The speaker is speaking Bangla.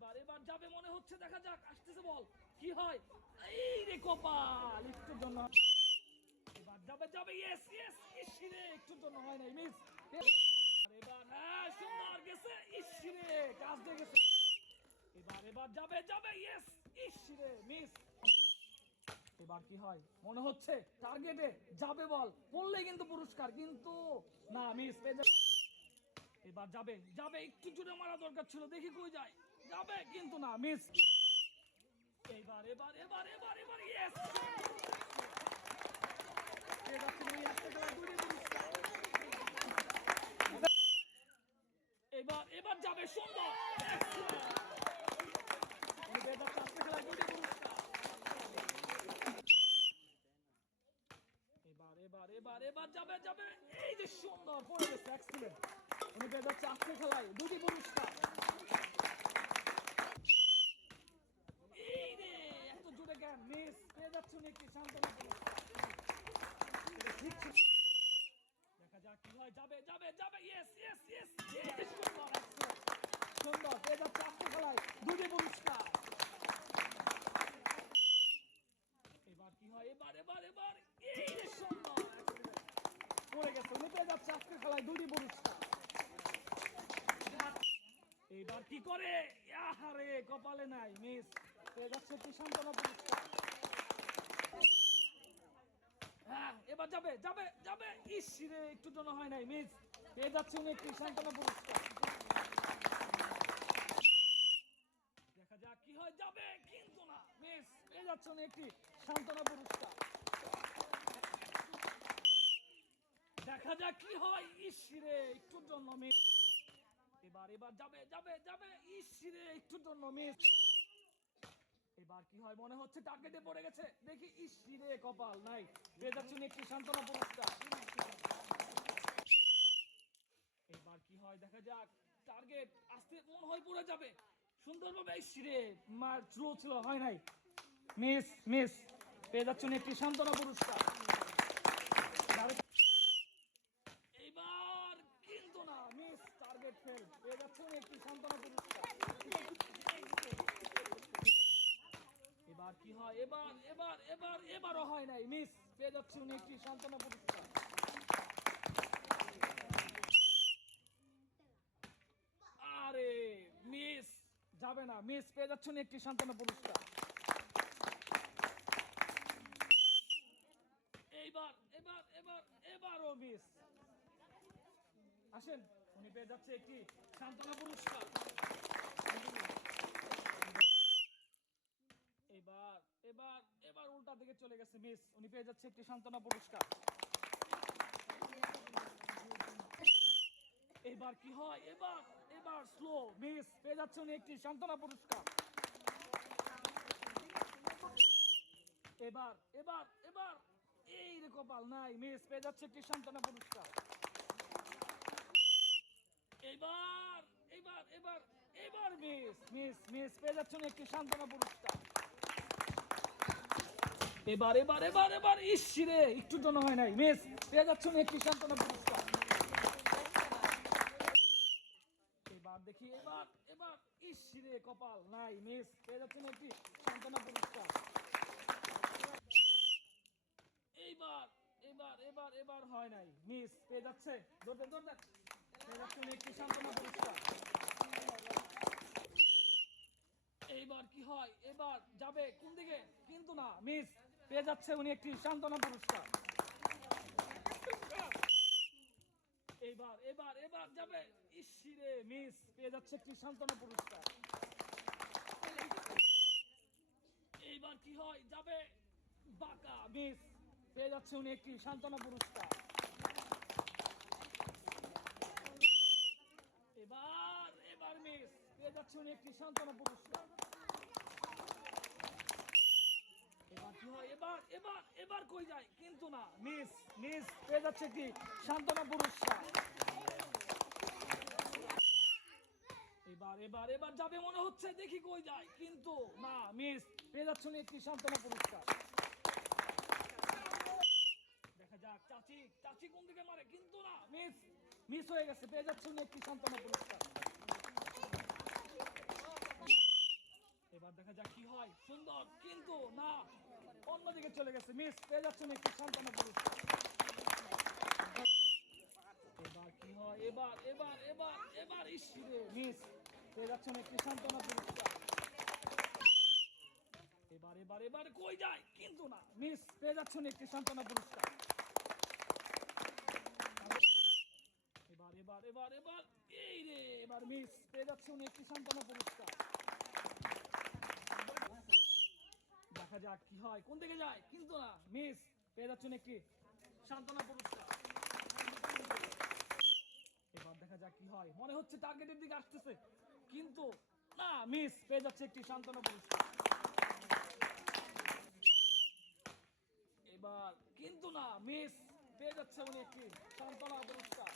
এবার এবার যাবে মনে হচ্ছে, দেখা যাক আসতেছে বল কি হয়। এই রে কপাল, একটুর জন্য। এবার যাবে যাবে, ইয়েস ইয়েস, ইসিরে একটুর জন্য হয় নাই, মিস। এবার হ্যাঁ সুন্দর গেছে, ইসিরে কাজ দিয়ে গেছে। এবার এবার যাবে যাবে, ইয়েস, ইসিরে মিস। এবার কি হয় মনে হচ্ছে, টার্গেটে যাবে বল, পড়লে কিন্তু পুরস্কার, কিন্তু না, মিস। এবার যাবে যাবে, একটু জোরে মারা দরকার ছিল, দেখি কই যায়, যাবে কিন্তু না, মিস। এবার এবার এবার এবার এবার ইয়েস। এবার এবার যাবে সুন্দর। এবার এবার এবার এবার যাবে যাবে, এই যে সুন্দর পড়ে গেছে, এক্সিলেন্ট। উনি পেয়ে যাচ্ছে আজকে খেলায় 2টি পুরস্কার। এই রে এত জোরে জ্ঞান, মিস। পেয়ে যাচ্ছে উনি একটি সান্ত্বনা পুরস্কার। দেখা যাক কি হয়, যাবে যাবে যাবে, ইয়েস ইয়েস ইয়েস, সুন্দর, সুন্দর, পেয়ে যাচ্ছে আজকে খেলায় 2টি পুরস্কার। এবার কি হয়, এবার এবার এবার, এই যে সুন্দর পড়ে গেছে, উনি পেয়ে যাচ্ছে আজকে খেলায় 2টি পুরস্কার। এবার কি করে, আহারে কপালে নাই, মিস। পেয়ে যাচ্ছে একটি সান্ত্বনা পুরস্কার। হ্যাঁ এবার যাবে যাবে যাবে, ইসিরে একটু জন্য হয় নাই, মিস। পেয়ে যাচ্ছে উনি একটি সান্ত্বনা পুরস্কার। দেখা যাক কি হয়, যাবে কিন্তু না, মিস। পেয়ে যাচ্ছে উনি একটি সান্ত্বনা পুরস্কার। দেখা যাক কি হয়, ইসিরে একটুর জন্য মিস। এবার এবার যাবে যাবে যাবে, ইসিরে একটুর জন্য মিস। এবার কি হয় মনে হচ্ছে, টার্গেটে পড়ে গেছে, দেখি, ইসিরে কপাল নাই, পেয়ে যাচ্ছে উনি একটি সান্ত্বনা পুরস্কার। এবার কি হয় দেখা যাক, টার্গেট আসতে মন হয় পড়ে যাবে সুন্দরভাবে, ইসিরে মার থ্রো ছিল, হয় নাই, মিস মিস। পেয়ে যাচ্ছে উনি একটি সান্ত্বনা পুরস্কার। এইবার কিন্তু না, মিস, টার্গেট ফেল, পেয়ে যাচ্ছে উনি একটি সান্ত্বনা পুরস্কার। এবার কি হয়, এবার এবার এবার এবারও হয় নাই, মিস। পেয়ে যাচ্ছে উনি একটি সান্ত্বনা পুরস্কার। আরে মিস, যাবে না, মিস। পেয়ে যাচ্ছে উনি একটি সান্ত্বনা পুরস্কার। এইবার এবার এবার এবারও মিস। আসেন, উনি পেয়ে যাচ্ছে একটি সান্ত্বনা পুরস্কার। এবার এবার এবার উল্টা দিকে চলে গেছে, মিস। উনি পেয়ে যাচ্ছে একটি সান্ত্বনা পুরস্কার। এবার কি হয়, এবার এবার স্লো, মিস। পেয়ে যাচ্ছে উনি একটি সান্ত্বনা পুরস্কার। এবার এবার এবার, এই রে কপাল নাই, মিস। পেয়ে যাচ্ছে একটি সান্ত্বনা পুরস্কার। এবার এবার এবার এবার মিস মিস মিস, পেয়ে যাচ্ছে উনি একটি সান্ত্বনা পুরস্কার। এবার এবার এবার এবার, ইসিরে একটুর জন্য হয় নাই, মিস। পেয়ে যাচ্ছে উনি একটি সান্ত্বনা পুরস্কার। এবার দেখি, এবার এবার, ইসিরে কপাল নাই, মিস। পেয়ে যাচ্ছে উনি একটি সান্ত্বনা পুরস্কার। এইবার এবার এবার এবার হয় নাই, মিস। পেয়ে যাচ্ছে, ধরতে ধরতে, পেয়ে যাচ্ছে উনি একটি সান্ত্বনা পুরস্কার। এইবার কি হয়, এবার যাবে কোন দিকে, কিন্তু না, মিস। পেয়ে যাচ্ছে উনি একটি সান্ত্বনা পুরস্কার। এইবার এবার এবার যাবে, ইসিরে মিস। পেয়ে যাচ্ছে একটি সান্ত্বনা পুরস্কার। এইবার কি হয়, যাবে বাঁকা, মিস। পেয়ে যাচ্ছে উনি একটি সান্ত্বনা পুরস্কার। এবার এবার মিস। পেয়ে যাচ্ছে উনি একটি সান্ত্বনা পুরস্কার। এবার কি হয়, এবার এবার এবার কই যায়, কিন্তু না, মিস মিস। পেয়ে যাচ্ছে একটি সান্ত্বনা পুরস্কার। এবার এবার এবার যাবে মনে হচ্ছে, দেখি কই যায়, কিন্তু না, মিস। পেয়ে যাচ্ছে উনি একটি সান্ত্বনা পুরস্কার। দেখা যাক, চাচি চাচি কোন দিকে মারে, কিন্তু না, মিস মিস হয়ে গেছে। পেয়ে যাচ্ছে উনি একটি সান্ত্বনা পুরস্কার। চলে গেছে, মিস, পেয়ে যাচ্ছেন একটি সান্ত্বনা পুরস্কার। এবার কি হয়, এবার এবার এবার এবার ইসরে মিস, পেয়ে যাচ্ছেন একটি সান্ত্বনা পুরস্কার। এবার এবার এবার কই যায়, কিন্তু না, মিস, পেয়ে যাচ্ছেন একটি সান্ত্বনা পুরস্কার। এবার এবার এবার এবার এই রে, এবার মিস, পেয়ে যাচ্ছেন একটি সান্ত্বনা পুরস্কার। দেখা যাক কি হয়, কোন দিকে যায়, কিন্তু না, মিস, পেয়ে যাচ্ছেন একটি সান্ত্বনা পুরস্কার। এবার দেখা যাক কি হয়, মনে হচ্ছে টার্গেটের দিকে আসতেছে, কিন্তু না, মিস, পেয়ে যাচ্ছে একটি সান্ত্বনা পুরস্কার। এবার কিন্তু না, মিস, পেয়ে যাচ্ছে উনি একটি সান্ত্বনা পুরস্কার।